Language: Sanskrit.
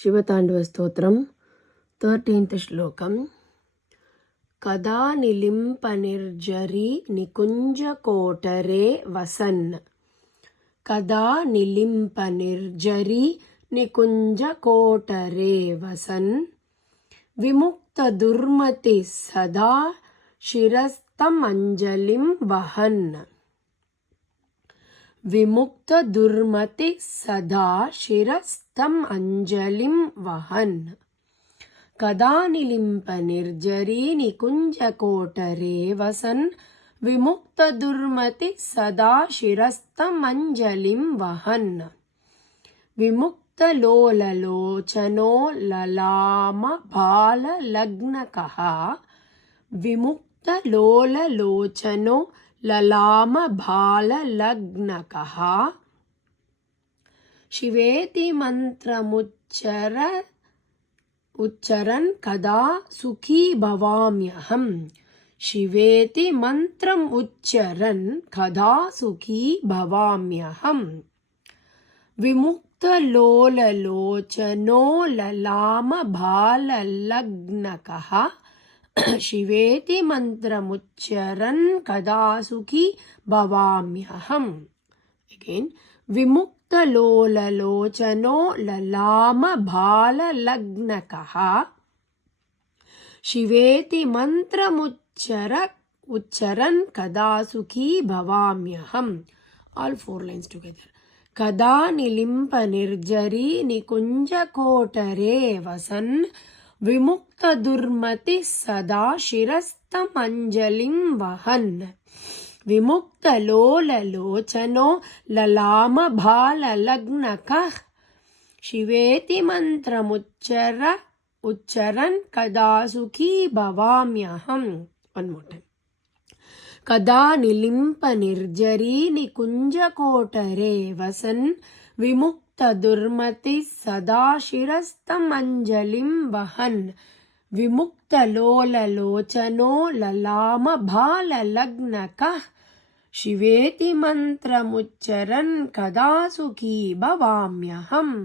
शिवताण्डवस्तोत्रं 13th श्लोकम् कदा निलिम्पनिर्झरी निकुञ्जकोटरे वसन् कदा निलिम्पनिर्झरी निकुञ्जकोटरे वसन् विमुक्तदुर्मतिः सदा शिरस्तमञ्जलिं वहन् विमुक्तदुर्मतिः सदा शिरस्तम् अञ्जलिं वहन् कदा निलिम्पनिर्झरी निकुञ्जकोटरे वसन् विमुक्तदुर्मतिः सदा शिरस्तम् अञ्जलिं वहन् विमुक्तलोललोचनो ललामभाललग्नकः विमुक्तलोललोचनो ललामभाललग्नकः शिवेति मंत्रमुच्चरन् कदा सुखी भवाम्यहम् शिवेति मंत्रम् उच्चरन् कदा सुखी भवाम्यहम् विमुक्तलोललोचनो ललामभाललग्नकः शिवेति मंत्रमुच्चरन् कदा सुखी भवाम्यहम् अगेन विमुक्तलोललोचनो ललामभाललग्नकः शिवेति मंत्रमुच्चरन् कदा सुखी भवाम्यहम् all 4 lines together कदा निलिम्पनिर्झरी निकुञ्जकोटरे वसन् विमुक्तदुर्मतिः सदा शिरस्तमञ्जलिं वहन् विमुक्तलोललोचनो ललामभाललग्नकः शिवेति मंत्रमुच्चरन् कदा सुखी भवाम्यहम् one more time कदा निलिम्पनिर्झरी निकुञ्जकोटरे वसन् विमुक्तदुर्मतिः सदा शिरस्तमञ्जलिं वहन् विमुक्तलोललोचनो ललामभाललग्नकः शिवेति मंत्रमुच्चरन् कदा सुखी भवाम्यहम्।